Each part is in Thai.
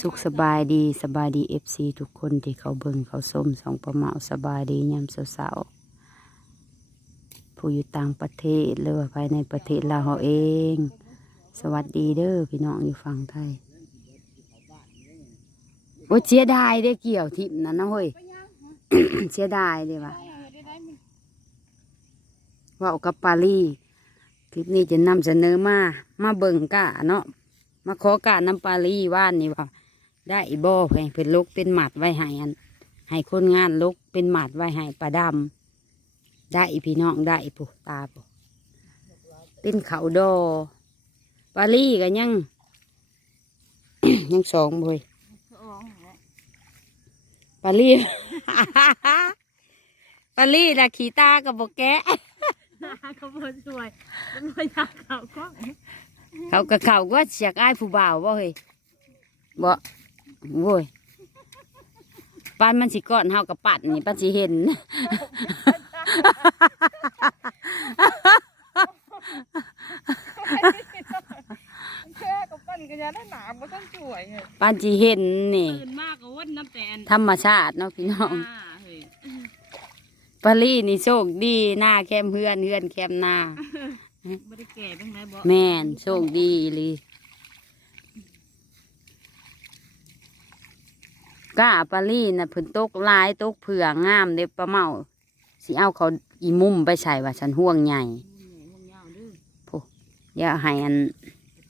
สุขสบายดีสบายดีเอฟซีทุกคนที่เขาเบิ่งเขาส้มสองประเมาสบายดียามเสาๆผู้อยู่ต่างประเทศหรือว่าภายในประเทศลาวเราเอง สวัสดีเด้อพี่น้องอยู่ฝั่งไทยโอ้เสียดายได้เกี่ยวทิมนั่นนะเฮ้ย เสียดายเด้ว่ะว่าเอากับปารีคลิปนี้จะนำเสนอมา มาเบิ่งกะเนาะ มาขอกะน้ำปลาลีว่านนี่ว่าได้อีบ่เพื่นเพิ่นลกเป็นหมัดไว้ให้อันให้คนงานลกเป็นหมัดไว้ให้ปลาดำได้พี่น้องได้อีผู้ตาผู้เป็นเขาดอปลาลีกันยัง ยังสองบ่เว้ยปลาลีปลาลีละขีตากับบแกะเขาบอสวยมันบอยากเขาก็ เขากับเขาก็เสียกอ้ายผู้บ่าวบ่เฮ้ยบ่โว้ยปานมันสิก้อนเฮากับปัดนี่ปานสิเห็น แค่กับปั้นกันยาได้หนาบ่ต้องสวยเลยปานสิเห็นนี่ ตื่นมากก็วันน้ำแตนธรรมชาติเนาะพี่น้อง อ่าเฮ้ยปาลี่นี่โชคดีหน้าแคมเพื่อนเพื่อนแคมหน้า ไม่ได้แก่บ้างไหมบ่แม่นโชคดีอีหลีก้าปาลี่น่ะเพิ่นตกหลายตกเผื่องามเด้ปลาเมาสิเอาเขาอีมุมไปใส่ว่าฉันห่วงใหญ่มึงยาวดื้ออย่าให้อัน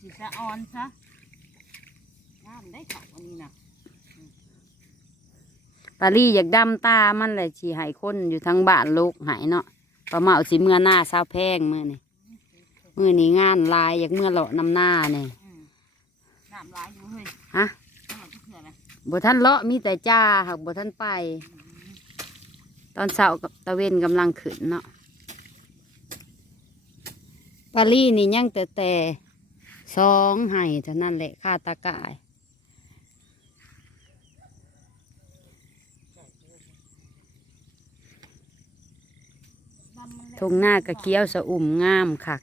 สีสะออนซะงามได้เขาวันนี้นะปาลี่อยากดำตามันเลยสิให้คนอยู่ทั้งบ้านลูกใหายเนาะปลาเมาสิเมื่อหน้าซาวแพงมือนี่ มือนี้งานหลายอยากเมื่อเลาะนำหน้าเนี่ยอืมน้ำลายอยู่เฮ้ยฮะน้ำเผื่อนะบ่ท่านเลาะมีแต่จ้าหากบ่ท่านไป ตอนเช้ากับตะเวนกำลังขึ้นเนาะปาลี่นี่ยังแต่แต่สองไห้เท่านั้นแหละค่าตากายดำมันทงหน้ากะเคี้ยวสะอุ่มงามคัก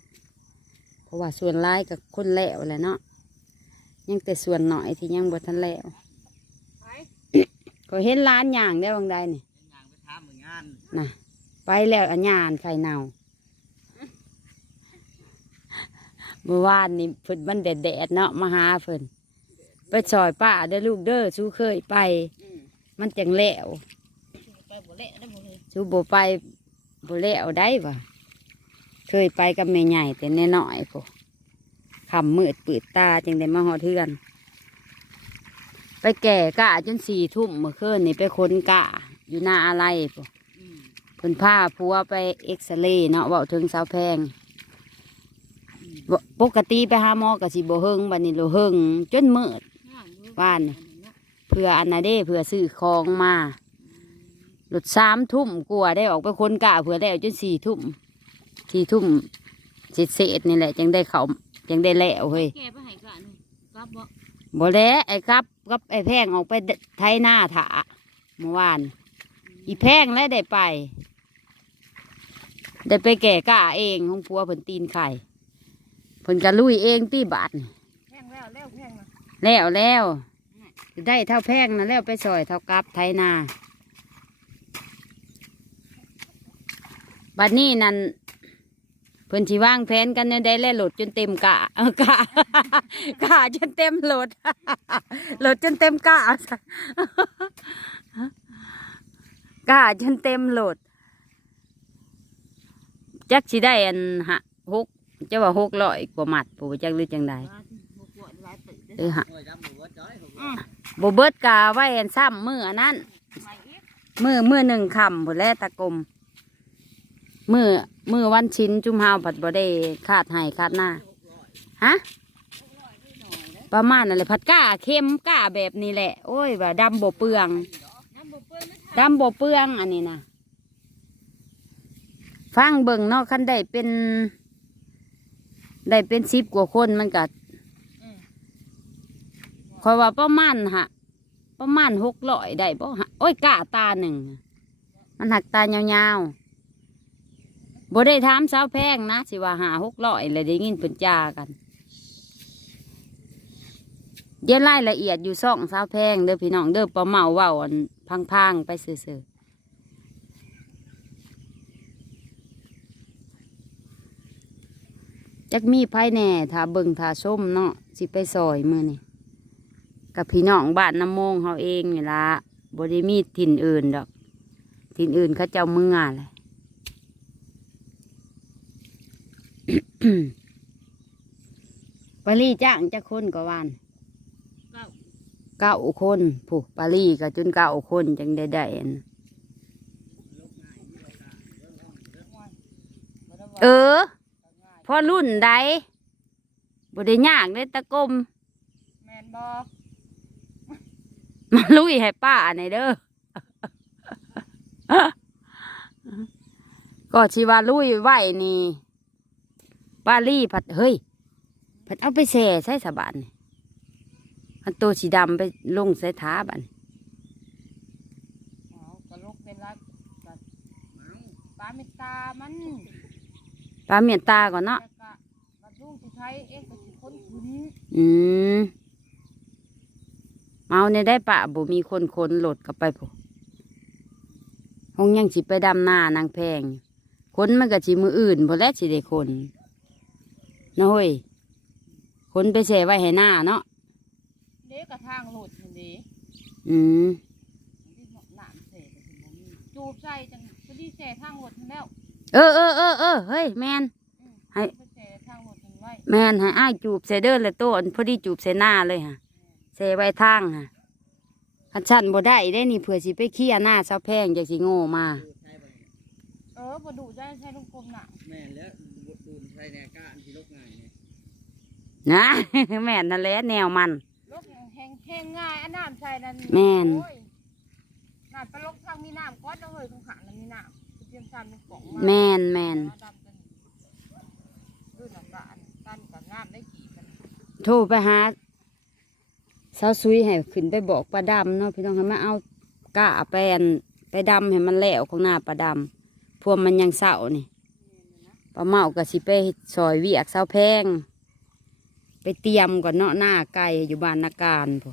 เพราะว่าส่วนร้ายกับคนแล้วแหละเนาะยังแต่ส่วนหน่อยที่ยังบ่ทันแล้วไปก็เห็นร้านอย่างได้บางใดนี่ยางไปทำเหมือนงานนะไปแล้วอัญญานไข่เน่าเมื่อวานนี่เพิ่นมันแดดๆเนาะมาหาเพิ่นไปซอยป้าเด้อลูกเด้อสู้เคยไป มันจังแล้วไปบ่เละได้บ่เลยสู้บ่ไปบ่แล้วได้ปะ เคยไปกับแม่ใหญ่แต่น้อยๆพอคำมืดปืดตาจังได้มาหอเทือน ไปแก่กะจนสี่ทุ่มเมื่อคืนนี่ไปค้นกะ อยู่หน้าอะไรพออืมเพิ่นพาผัวไปเอ็กซเรย์เนาะเว้าถึงสาวแพงปกติไปหาหมอก็สิบ่เฮิงบัดนี้โลเฮิงจนมืดงามอยู่บ้านเพื่ออันนาเด้เพื่อซื้อของมาหลุดสามทุ่มกลัวได้ออกไปค้นกะเพื่อแล้จนสี่ทุ่ม สี่ทุ่มเศษเศษๆนี่แหละจังได้เขาจังได้แล้วเฮ้ยแก่ไปให้กันนี่กลับบ่บ่แล้วไอ้ครับกับไอ้แพงออกไปไทยหน้าถาเมื่อวาน อีแพงแล้วได้ไป ได้ไปแก่กะเองของผัวเพิ่นตีนไข่เพิ่นกะลุยเองตีบาทนี่แพงแล้วแล้วแพงนะแล้วแล้วได้เท่าแพงนะแล้วไปซอยเท่ากับไทยนาบัดนี้นั่น เพิ่นสิว่างแผนกันเนี่ยได้แล้วโหลดจนเต็มกะกะกะจนเต็มโหลดโหลดจนเต็มกะกะจนเต็มโหลดจักสิได้อันหะหกจะว่าหกร้อยกว่าหมัดผู้จักหรือจังใดว่าที่บ่ปวดหลายตึกเออฮะวัดจ้อยผมอืมบเบิดกาไว้อันซ้ำมืออันนั้นมือมือหนึ่งคำผุแลตะกลม มือมือวันชิ้นจุ่มหาวผัดบได้คาดให้คาดหน้าฮะประมาณนั่นแหละผัดก้าเข้มก้าแบบนี้แหละ โอ้ยว่าดำบ่เปลืองน้ำบ่เปื้อนนะดำบ่เปลืองอันนี้นะฟังเบิ่งเนาะคันได้เป็น ได้เป็นสิบกว่าคนมันก็อืมคอยว่าประมาณฮะประมาณหกร้อยได้บ่ฮะโอ้ยกะตาหนึ่งมันหักตายาวๆ บ่ได้ถามสาวแพงนะสิว่าหาหกร้อยเลยได้ยินเพิ่นจากัน เดี๋ยวรายละเอียดอยู่ซ่องสาวแพงเด้อพี่น้องเด้อปลาเมาเว้าอันพังๆไปซื่อๆจักมีไผแน่ถ้าเบิ่งถ้าส้มเนาะสิไปซอยมือนี่กับพี่น้องบ้านน้ำมงเฮาเองนี่ละบ่ได้มีถิ่นอื่นดอก ถิ่นอื่นเขาเจ้ามืองานเลย ปารีจ้างจะคนก็วานเก้าเก้าคนผู้ปารีก็จนเก้าคนจังได้ได้อันเออพอรุ่นใดบ่ได้ยากเลยตะกลมแมนบอมาลุยให้ป้าในอยเด้อก็ชีว่าลุยไหวนี่ ปารีผัดเฮ้ยผัดเอาไปแส่ใส่สะบานนี่อันตัวสีดำไปลงใส่ท้าบันเอากระลกเป็นรักกัปลาเมตตามันปลาเมียนตาก่อนเนาะแล้วก็บัดลุงที่ไทยเองก็สิคนขุนอืมเมาในได้ปะบ่มีคนคนโหลดกลับไปพอหงยังสิไปดำหน้านางแพงอยู่คนมันก็สิมืออื่นพอแล้วสิได้คน น้อยคนไปแช่ไว้ให้หน้าเนาะเด็กกระทางโหลดนี่เด้อืมที่หนามเสกก็สิบ่มีจูบใส่จังพอดีแส่ทางโหลดนั่นแล้วเออเออเออเออเฮ้ยแมน อืมให้ไปแส่ทางโหลดนั่นไว้แมนให้อ้ายจูบเสเดอร์เลยโตอันพอดีจูบเสหน้าเลยฮะเสไว้ทางฮะคันชันบ่ได้ได้นี่เผื่อสิไปเคี่ยหน้าเสาแพงจากสิโง่มาใช่บ่เออบ่ดูได้ใช้ลูกกลมน่ะแม่นแล้วดูนใช่แน่ก้านที่ลกง่ายเนี่ย นะแม่นนั่นแหละแนวมันลกแห้งแห้งง่ายอันน้ำใส่นั่นแม่น โอ้ยน้ำปลาลกทางมีน้ำก้อนเอาเฮ้ยของขังนั้นมีน้ำเตรียมซ้ำเป็นกล่องมาแมนแมนดำกันด้วยน้ำตาลตันกับน้ำได้กี่มันโทรไปหาสาวซุยให้ขึ้นไปบอกปลาดำเนาะพี่น้องให้มาเอากะแปลนไปดำให้มันแล้วของหน้าปลาดำพวกมันยังเศร้านี่ปลาเมาก็สิไปซอยเวียกเสาแพงไป เตรียมก่อนเนาะหน้าไก่อยู่บ้านนาการพอ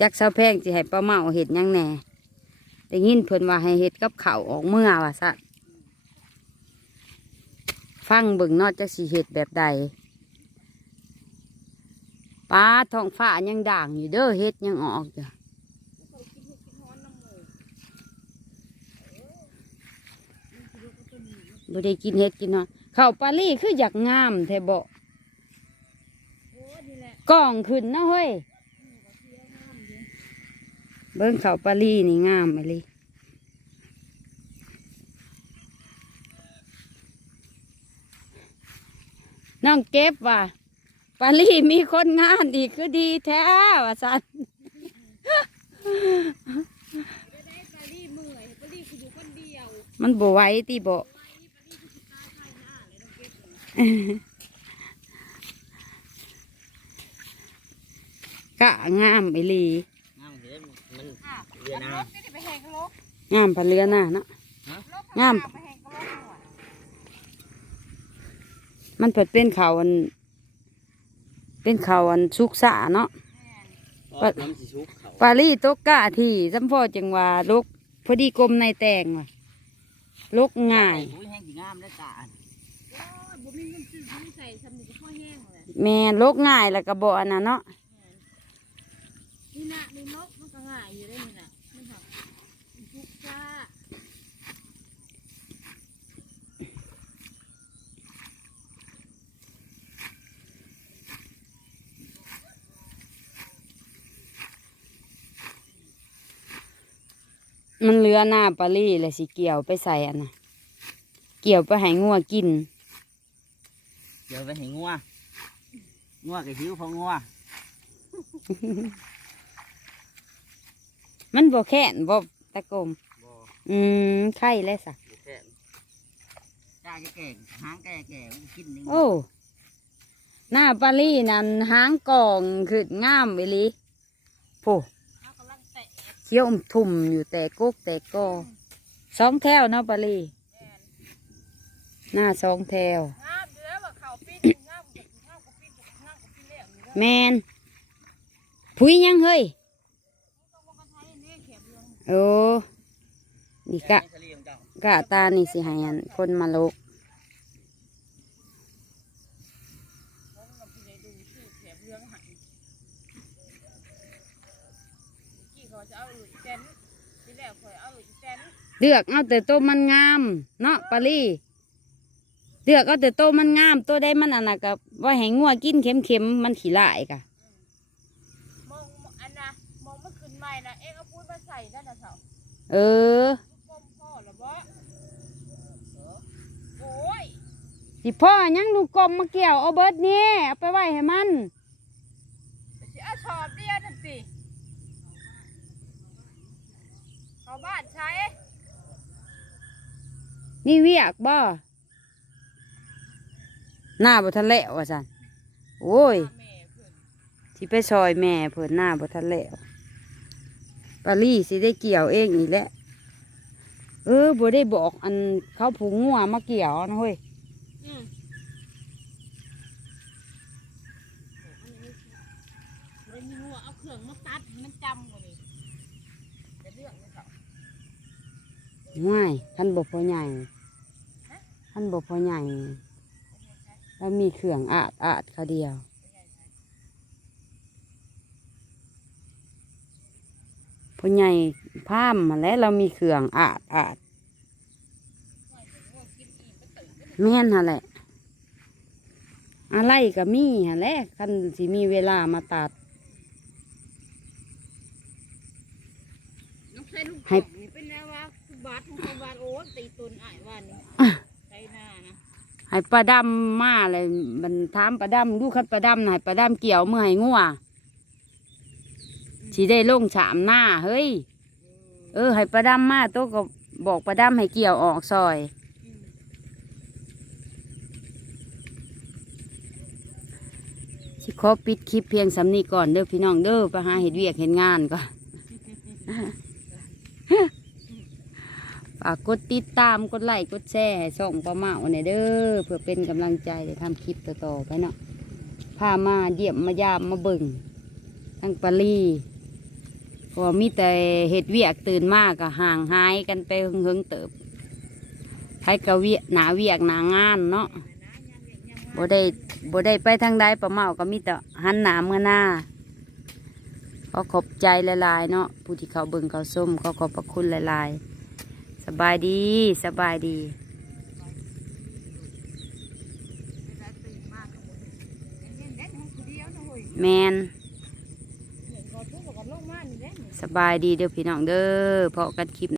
จักเสาแพงสิให้ปลาเมาเห็ดยังแหน่ได้ยินเพิ่นว่าให้เห็ดกับเขาออกเมื่อว่าซะฟังเบิ่งนอกจากสิเห็ดแบบใดป้าท้องฟ้ายังด่างอยู่เด้อเฮ็ดยังออกอยู่บ่ได้กินเฮ็ดกินเนาะข้าปลาลี่คืออยากงามแท้บ่โอ้นี่แหละ กล้องขึ้นนะเฮ้ย เบิ่งข้าวปลาลี่นี่งามไปเลยน้องเก็บว่ะปลาลี่มีคนงานอีกคือดีแท้ว่าสันจะได้ปลาลี่เมื่อยปลาลี่คืออยู่คนเดียวมันบ่ไหวตีบ่ กะงามไอหลีงามเห็นมันค่ะเรียนรนาถนี่ไปแหงกระลกงามพันเรือน่ะเนาะรถงามไปแหงกระลกหัวมันเปิดเป็นเขาอัน เป็นเขาอันสุกสาเนาะเพราะน้ำสิชุกเขาปาลี่ตกกะที่จำพ่อจังว่าลกพอดีกลมในแตงว่ะลกง่ายอุ้ยแห้งสิงามได้ก้านโอ้ยบ่มีเงินซื้อซื้อใส่สำนึกก็ค่อยแห้งเลยแม่ลกง่ายแล้วก็บ่อันนั้นเนาะ นี่นะนี่นกมันก็ง่ายอยู่ได้นี่นะมันหักมันทุกจ้ามันเลือหน้าปาลี่เลยสิเกี่ยวไปใส่อันน่ะ เกี่ยวไปให้งัวกิน เดี๋ยวไปให้งัวงัวกับหิวพองัว มันบ่แค่นบ่ตะกลมบ่อืมไข่เลยสะบ่แค่นจ้าจะแก่หางแก่แก่มันกินหนึ่งโอ้หน้าปาลี่นั่นหางกองขึ้นงามไปลีโผเขากำลังเตะเขี้ยวอมทุ่มอยู่แต่กกแต่กอสองแถวเนาะปาลี่แอนหน้าสองแถวงามอยู่แล้วว่าเขาปิ้นงามกับงามกับปิ้นกับงามกับปิ้นแล้วอยู่แล้วแมนผุยยังเฮ้ย โอ้นี่กะกะตานี่สิห้อันคนมาลกกี่เขาจะเอาอีแตนที่แรกข่อยเอาอีแตนเลือกเอาแต่โตมันงาม เนาะปาลี่เลือกเอาแต่โตมันงามตัวได้มันอันนะกับว่าให้งัวกินเข็มๆมันขี้ลายกะ มองอันนะมองเมื่อคืนใหม่นะเอ็งเอาปุ้ยมาใส่นั่นนะเสา เออปมพ่อหรอบ่โอ้ยสิพ่อยังลูกกลมมาเกี่ยวเอาเบิดนี่เอาไปไว้ให้มันสิเอาชอบเดียวนั่นสิเขาบ้านใช้ นี่เวียกบ่หน้าบ่ทันแล้วว่าซั่นโอ้ยแม่เพิ่นที่ไปซอยแม่เพิ่นหน้าบ่ทันแล้ว ปาลี่สิได้เกี่ยวเองนี่แหละ เออบ่ได้บอกอันเขาผูงงัวมาเกี่ยวนะเฮ้ยอืมเลยมีหัวเอาเครื่องมาตัดให้มันจำกว่านี้จะเรื่องเลยเขาง่ายคันบ่พอใหญ่คันบ่พอใหญ่แล้วมีเครื่องอาดอาดเขาเดียว พอใหญ่พามมาแล้วเรามีเครื่องอาดอาดแม่นฮะแหละ อะไรก็มีฮะแหละคันสิมีเวลามาตัด น้องใช้ลูกให้กล่องนี่เป็นแล้วว่าคือบาทของเขาบาทโอ้ตีตุนอ้ายว่านี่ใช้หน้านะให้ปลาดำมาเลยมันถามปลาดำดูคัดปลาดำหน่อยปลาดำเกี่ยวเมื่อให้งัว สิได้ลงฉามหน้าเฮ้ย เออ ให้ปลาดำมาโตวก็บอกปลาดำให้เกี่ยวออกซอย สิขอปิดคลิปเพียงสำนีก่อนเด้อพี่น้องเด้อไปหาเห็ดเวียกเห็ดงานก่อนฝากกดติดตามกดไลค์กดแชร์ให้ส่งประมาเนี่ยเด้อเพื่อเป็นกำลังใจจะทำคลิปต่อๆไปเนาะพามาเยี่ยมมายามมาเบิ่งทั้งปารี พราะว่ามีแต่เห็ดเวียกตื่นมากก็ห่างหายกันไปเฮงๆเติบใครก็เวียหนาเวียกหนางานเนาะบ่ได้บ่ได้ไปทางใดประเมาก็มีแต่หันหนาเมื่อหน้าขอขอบใจหลายเนาะผู้ที่เขาเบิ่งเขาส้มขอขอบพระคุณหลายสบายดีสบายดีแมน บายดีเด้อพี่น้องเด้อเพาะกันคลิป